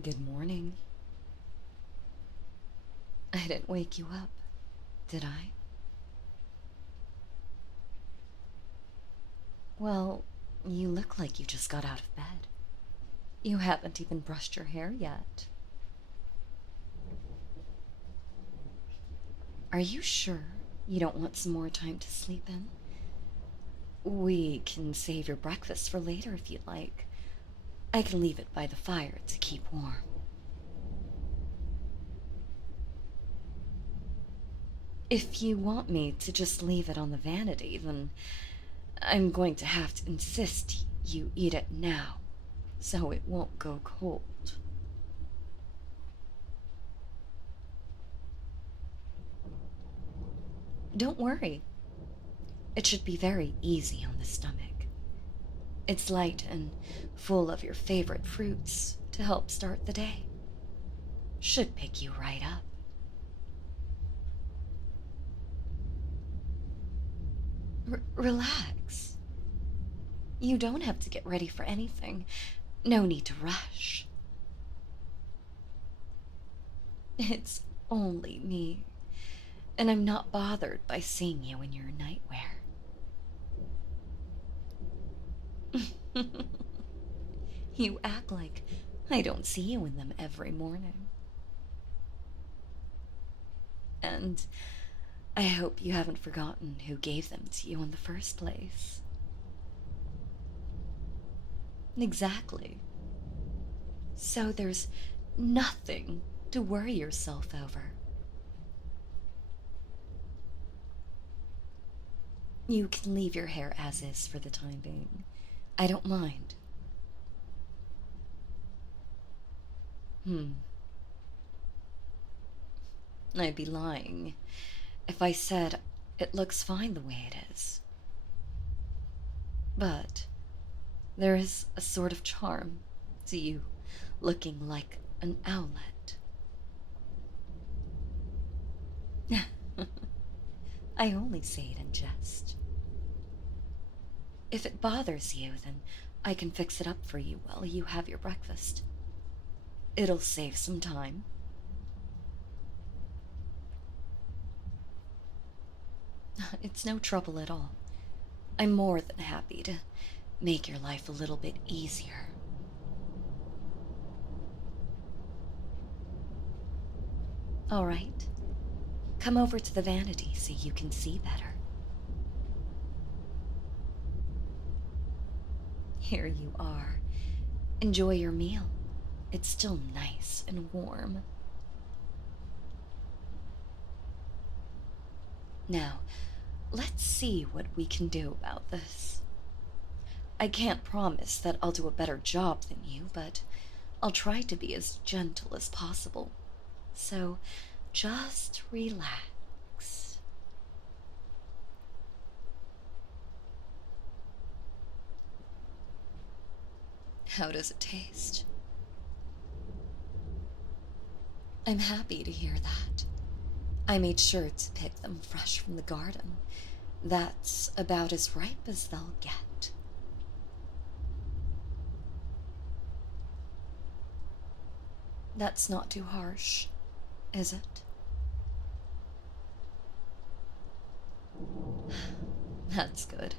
Good morning. I didn't wake you up, did I? Well, you look like you just got out of bed. You haven't even brushed your hair yet. Are you sure you don't want some more time to sleep in? We can save your breakfast for later if you'd like. I can leave it by the fire to keep warm. If you want me to just leave it on the vanity, then I'm going to have to insist you eat it now, so it won't go cold. Don't worry. It should be very easy on the stomach. It's light and full of your favorite fruits to help start the day. Should pick you right up. Relax. You don't have to get ready for anything. No need to rush. It's only me, and I'm not bothered by seeing you in your nightwear. You act like I don't see you in them every morning. And I hope you haven't forgotten who gave them to you in the first place. Exactly. So there's nothing to worry yourself over. You can leave your hair as is for the time being. I don't mind. I'd be lying if I said it looks fine the way it is. But there is a sort of charm to you looking like an owlet. I only say it in jest. If it bothers you, then I can fix it up for you while you have your breakfast. It'll save some time. It's no trouble at all. I'm more than happy to make your life a little bit easier. All right. Come over to the vanity so you can see better. Here you are. Enjoy your meal. It's still nice and warm. Now, let's see what we can do about this. I can't promise that I'll do a better job than you, but I'll try to be as gentle as possible. So, just relax. How does it taste? I'm happy to hear that. I made sure to pick them fresh from the garden. That's about as ripe as they'll get. That's not too harsh, is it? That's good.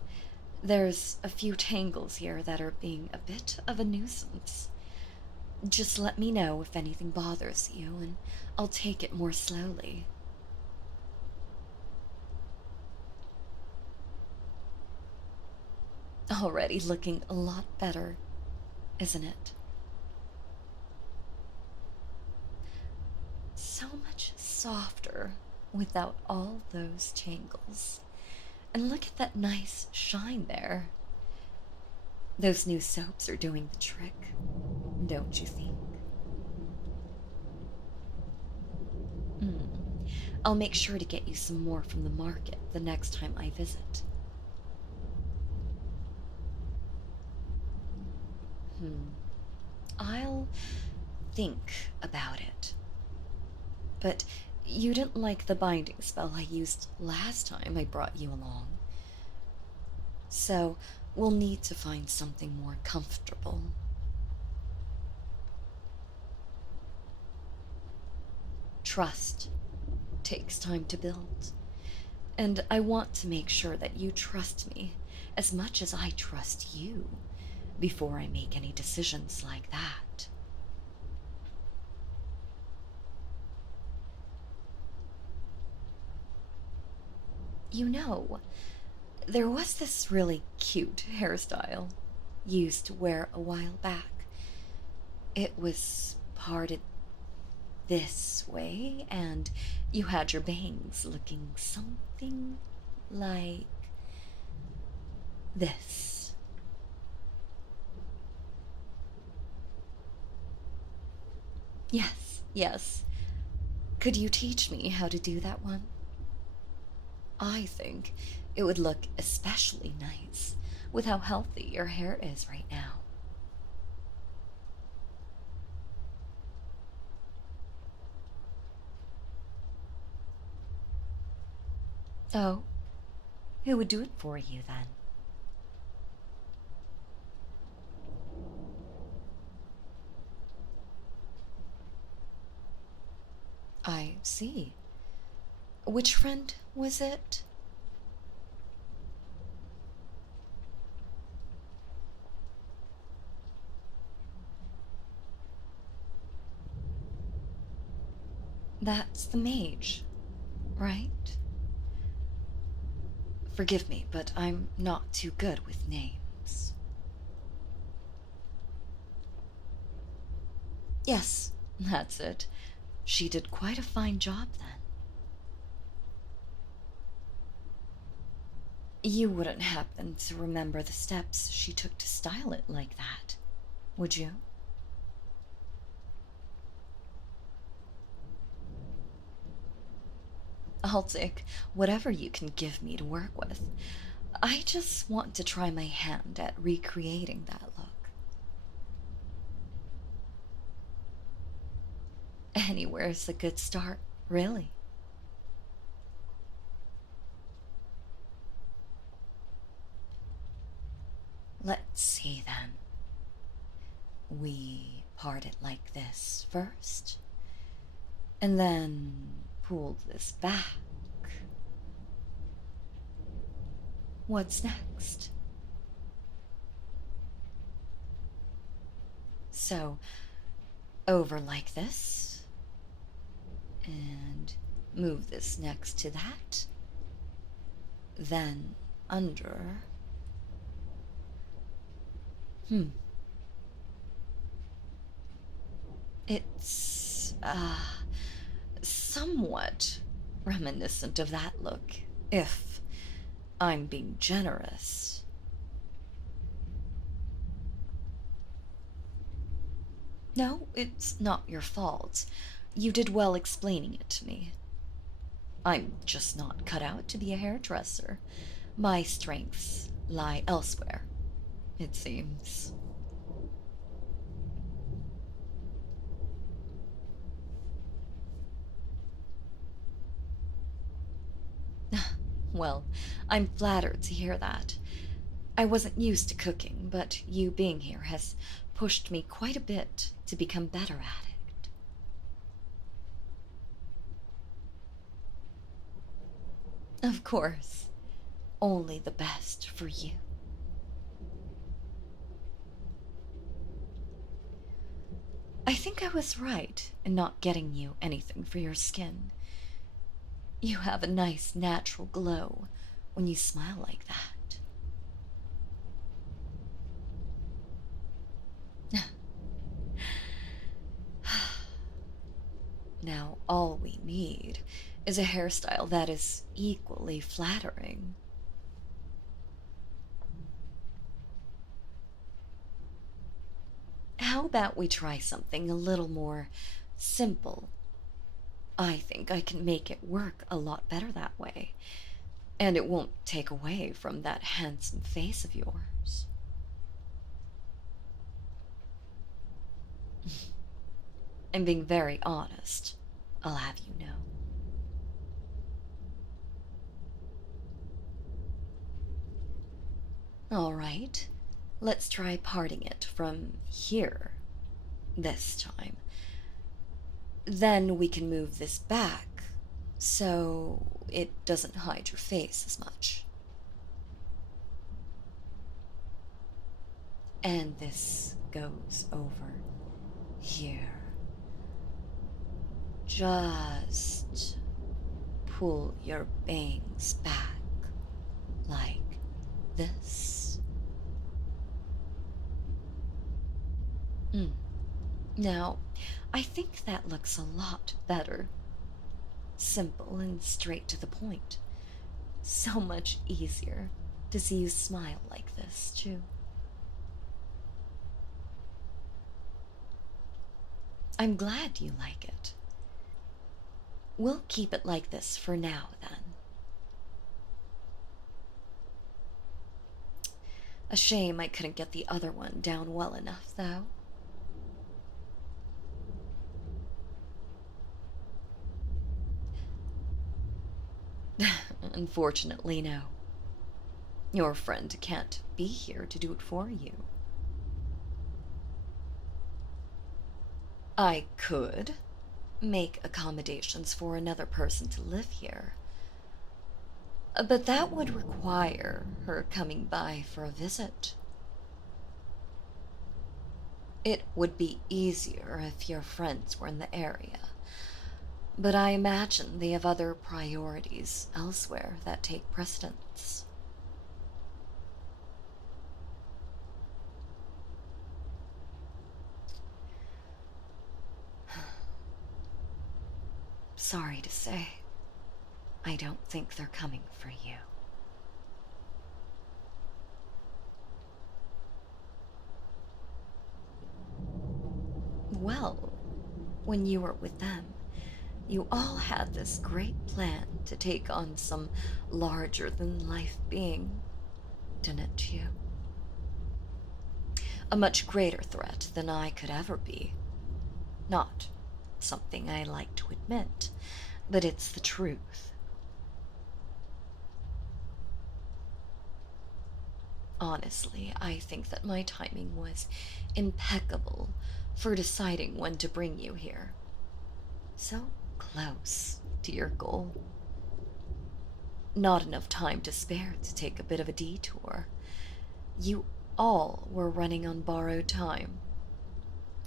There's a few tangles here that are being a bit of a nuisance. Just let me know if anything bothers you, and I'll take it more slowly. Already looking a lot better, isn't it? So much softer without all those tangles. And look at that nice shine there. Those new soaps are doing the trick, don't you think? I'll make sure to get you some more from the market the next time I visit. I'll think about it. But you didn't like the binding spell I used last time I brought you along. So we'll need to find something more comfortable. Trust takes time to build, and I want to make sure that you trust me as much as I trust you before I make any decisions like that. You know, there was this really cute hairstyle you used to wear a while back. It was parted this way, and you had your bangs looking something like this. Yes, yes. Could you teach me how to do that one? I think it would look especially nice with how healthy your hair is right now. Oh, who would do it for you then? I see. Which friend was it? That's the mage, right? Forgive me, but I'm not too good with names. Yes, that's it. She did quite a fine job then. You wouldn't happen to remember the steps she took to style it like that, would you? I'll take whatever you can give me to work with. I just want to try my hand at recreating that look. Anywhere's a good start, really. Let's see then. We part it like this first, and then pull this back. What's next? So, over like this, and move this next to that, then under. It's, somewhat reminiscent of that look, if I'm being generous. No, it's not your fault. You did well explaining it to me. I'm just not cut out to be a hairdresser. My strengths lie elsewhere, it seems. Well, I'm flattered to hear that. I wasn't used to cooking, but you being here has pushed me quite a bit to become better at it. Of course. Only the best for you. I think I was right in not getting you anything for your skin. You have a nice natural glow when you smile like that. Now, all we need is a hairstyle that is equally flattering. How about we try something a little more simple? I think I can make it work a lot better that way, and it won't take away from that handsome face of yours. I'm being very honest, I'll have you know. All right, let's try parting it from here this time. Then we can move this back so it doesn't hide your face as much. And this goes over here. Just pull your bangs back like this. Now, I think that looks a lot better. Simple and straight to the point. So much easier to see you smile like this, too. I'm glad you like it. We'll keep it like this for now, then. A shame I couldn't get the other one down well enough, though. Unfortunately, no. Your friend can't be here to do it for you. I could make accommodations for another person to live here, but that would require her coming by for a visit. It would be easier if your friends were in the area, but I imagine they have other priorities elsewhere that take precedence. Sorry to say, I don't think they're coming for you. Well, when you were with them, you all had this great plan to take on some larger-than-life being, didn't you? A much greater threat than I could ever be. Not something I like to admit, but it's the truth. Honestly, I think that my timing was impeccable for deciding when to bring you here. So close to your goal. Not enough time to spare to take a bit of a detour. You all were running on borrowed time,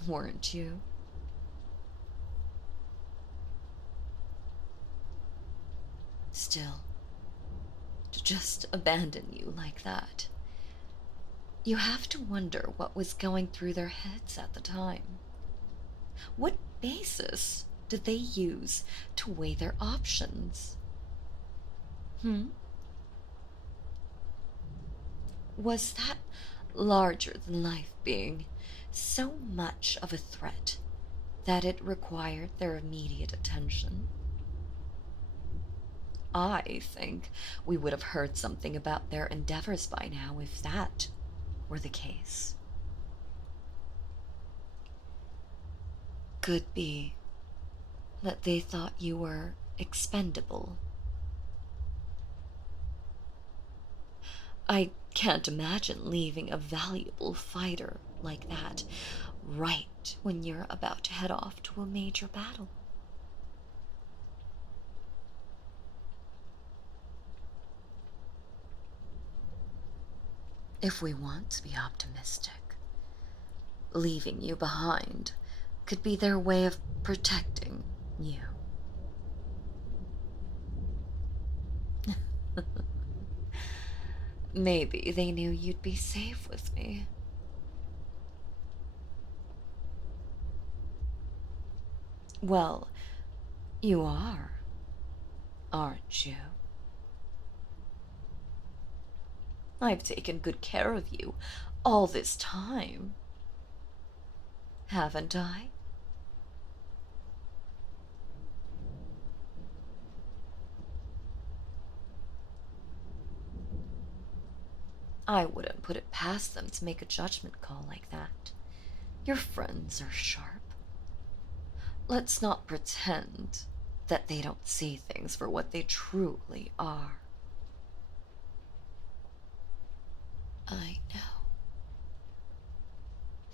weren't you? Still, to just abandon you like that. You have to wonder what was going through their heads at the time. What basis did they use to weigh their options? Was that larger-than-life being so much of a threat that it required their immediate attention? I think we would have heard something about their endeavors by now if that were the case. Could be that they thought you were expendable. I can't imagine leaving a valuable fighter like that right when you're about to head off to a major battle. If we want to be optimistic, leaving you behind could be their way of protecting you. Maybe they knew you'd be safe with me. Well, you are, aren't you? I've taken good care of you all this time, haven't I? I wouldn't put it past them to make a judgment call like that. Your friends are sharp. Let's not pretend that they don't see things for what they truly are. I know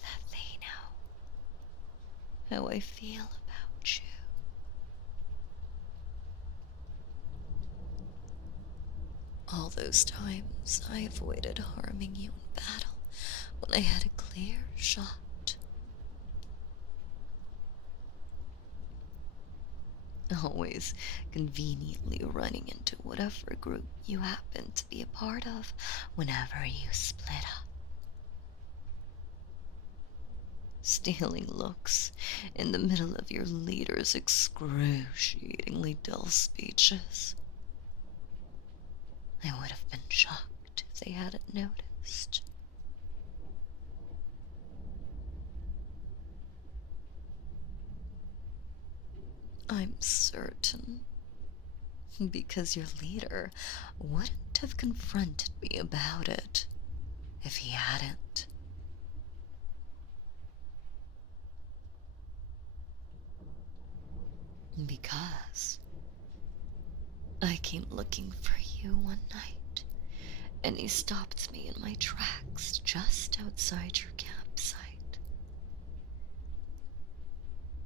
that they know how I feel about you. All those times I avoided harming you in battle when I had a clear shot. Always conveniently running into whatever group you happened to be a part of whenever you split up. Stealing looks in the middle of your leader's excruciatingly dull speeches. I would have been shocked if they hadn't noticed. I'm certain, because your leader wouldn't have confronted me about it if he hadn't. Because I came looking for you one night, and he stopped me in my tracks just outside your campsite.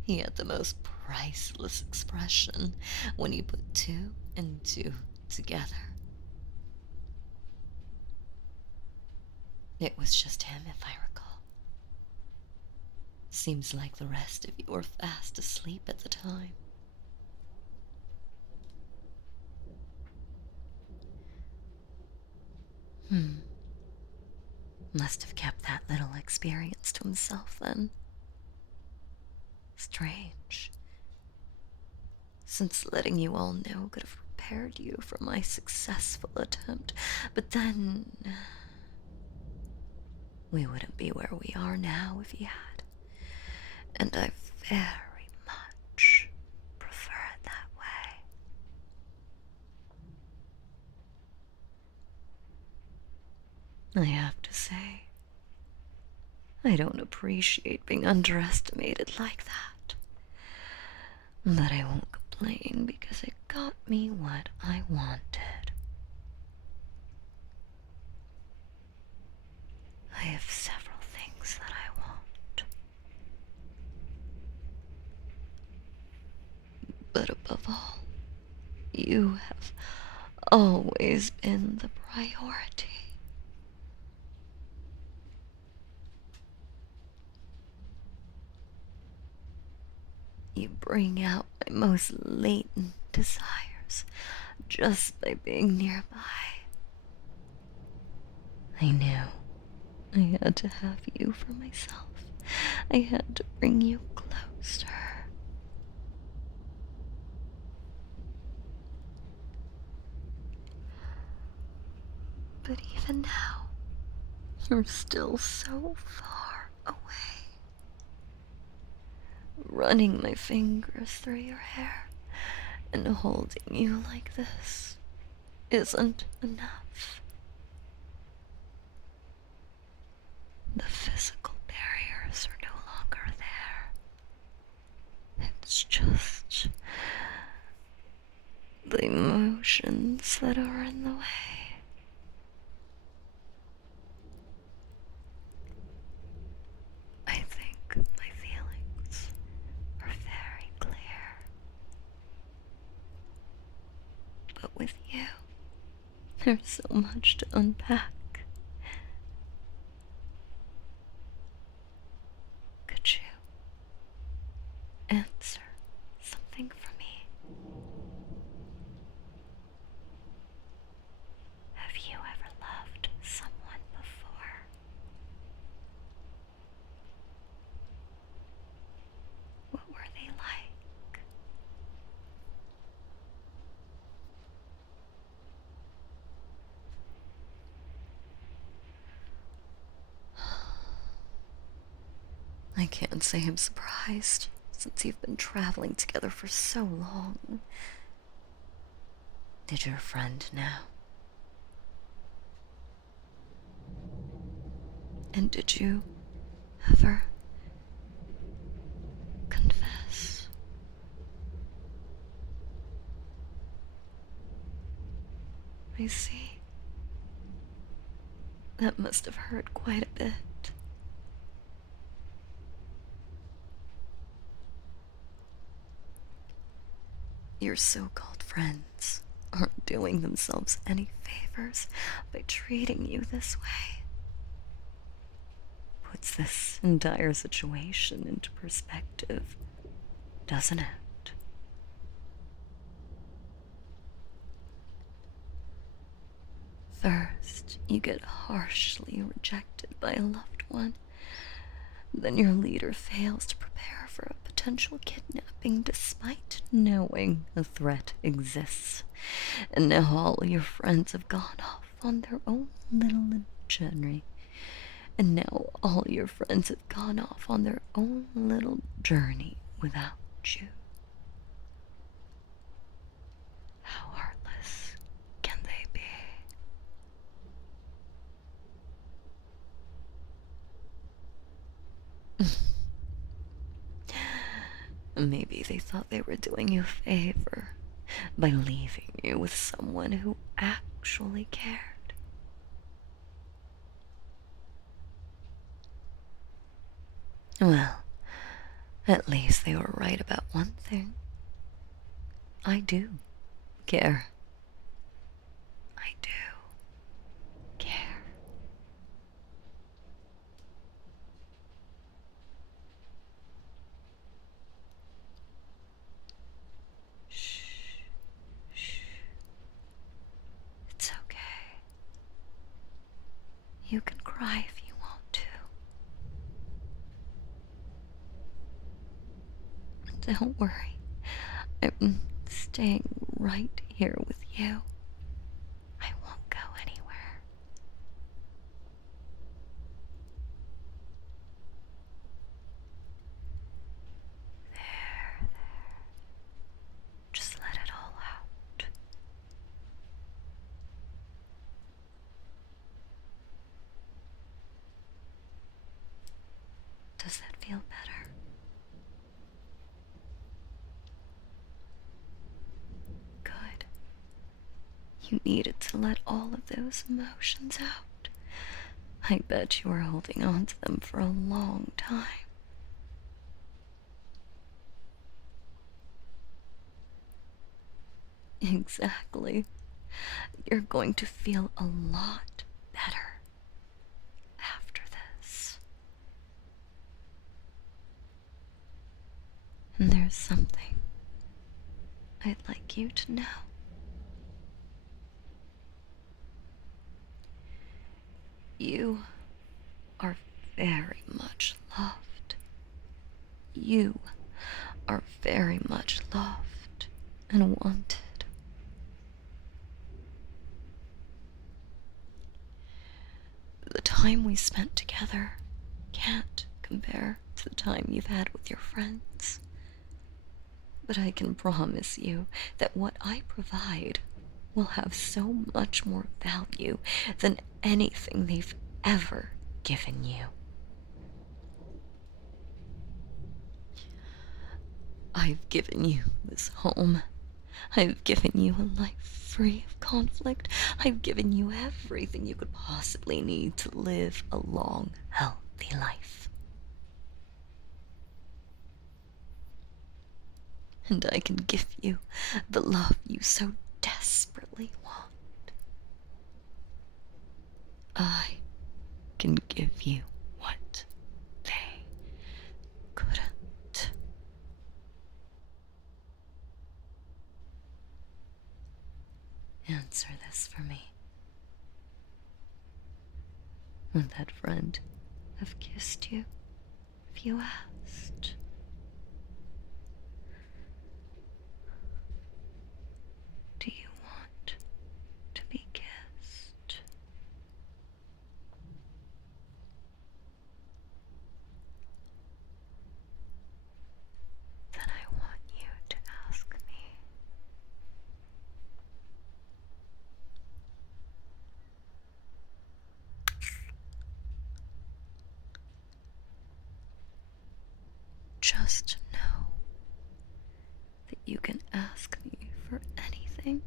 He had the most priceless expression when he put 2 and 2 together. It was just him, if I recall. Seems like the rest of you were fast asleep at the time. Must have kept that little experience to himself then. Strange. Since letting you all know could have prepared you for my successful attempt, but then we wouldn't be where we are now if he had. And I very much prefer it that way. I have to say, I don't appreciate being underestimated like that. But I won't complain because it got me what I wanted. I have several things that I want. But above all, you have always been the priority. You bring out my most latent desires just by being nearby. I knew I had to have you for myself. I had to bring you closer. But even now, you're still so far away. Running my fingers through your hair and holding you like this isn't enough. The physical barriers are no longer there. It's just the emotions that are in the way. I think my feelings are very clear. But with you, there's so much to unpack. Could you answer something for me? Have you ever loved someone before? What were they like? I can't say I'm surprised, since you've been traveling together for so long. Did your friend know? And did you ever confess? I see. That must have hurt quite a bit. Your so-called friends aren't doing themselves any favors by treating you this way. Puts this entire situation into perspective, doesn't it? First, you get harshly rejected by a loved one. Then your leader fails to prepare for a potential kidnapping despite knowing a threat exists. And now all your friends have gone off on their own little journey. And now all your friends have gone off on their own little journey without you. How heartless can they be? Maybe they thought they were doing you a favor by leaving you with someone who actually cared. Well, at least they were right about one thing. I do care. I do care. Shh. Shh. It's okay. You can cry if you want to. Don't worry. I'm staying right here with you. I won't go anywhere. There. Just let it all out. Does that feel better? Good. You needed to let all of those emotions out. I bet you were holding on to them for a long time. Exactly. You're going to feel a lot better after this. And there's something I'd like you to know. You are very much loved. You are very much loved and wanted. The time we spent together can't compare to the time you've had with your friends. But I can promise you that what I provide will have so much more value than anything they've ever given you. I've given you this home. I've given you a life free of conflict. I've given you everything you could possibly need to live a long, healthy life. And I can give you the love you so desperately want. I can give you what they couldn't. Answer this for me. Would that friend have kissed you if you asked? Do you want to be kissed? Then I want you to ask me. Just know that you can ask me for anything,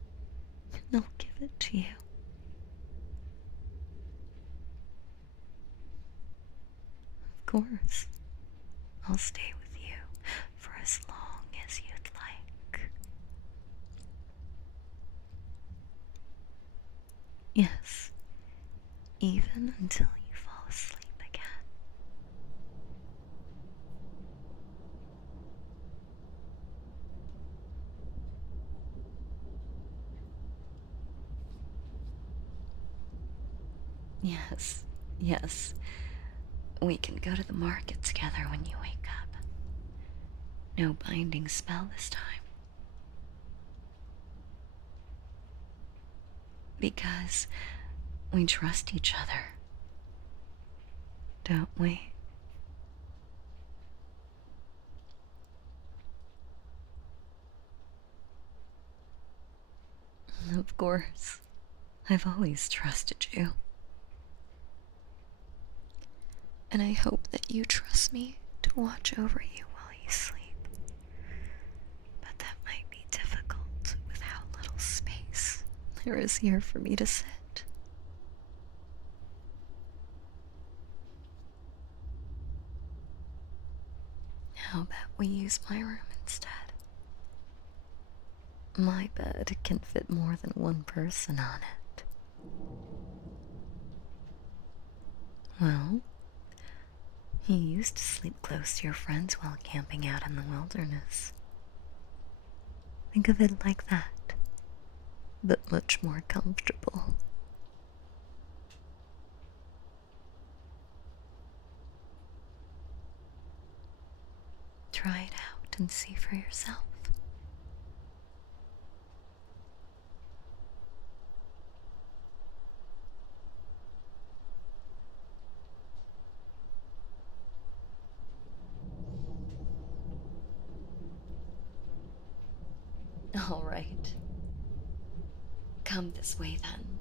and I'll give it to you. Of course, I'll stay with you for as long as you'd like. even until you fall asleep again. Yes, yes. We can go to the market together when you wake up. No binding spell this time. Because we trust each other, don't we? Of course. I've always trusted you. And I hope that you trust me to watch over you while you sleep. But that might be difficult with how little space there is here for me to sit. How about we use my room instead? My bed can fit more than one person on it. Well, you used to sleep close to your friends while camping out in the wilderness. Think of it like that, but much more comfortable. Try it out and see for yourself. All right. Come this way, then.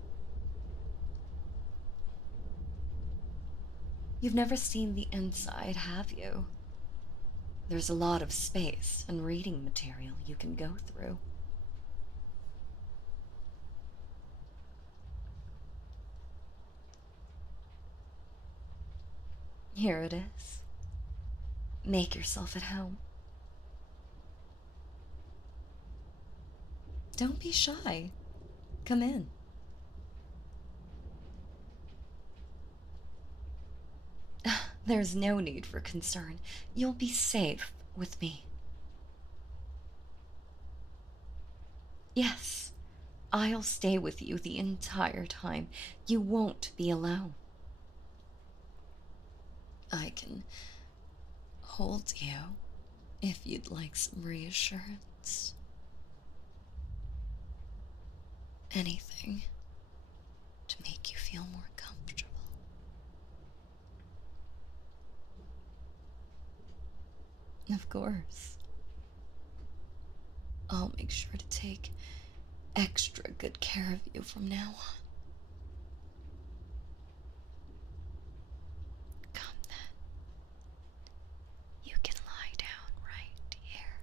You've never seen the inside, have you? There's a lot of space and reading material you can go through. Here it is. Make yourself at home. Don't be shy. Come in. There's no need for concern. You'll be safe with me. Yes, I'll stay with you the entire time. You won't be alone. I can hold you if you'd like some reassurance. Anything to make you feel more comfortable. Of course. I'll make sure to take extra good care of you from now on. Come then. You can lie down right here.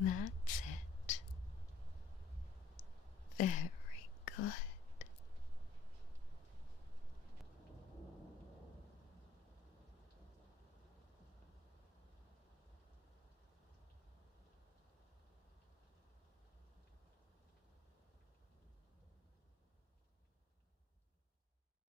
That's it. Very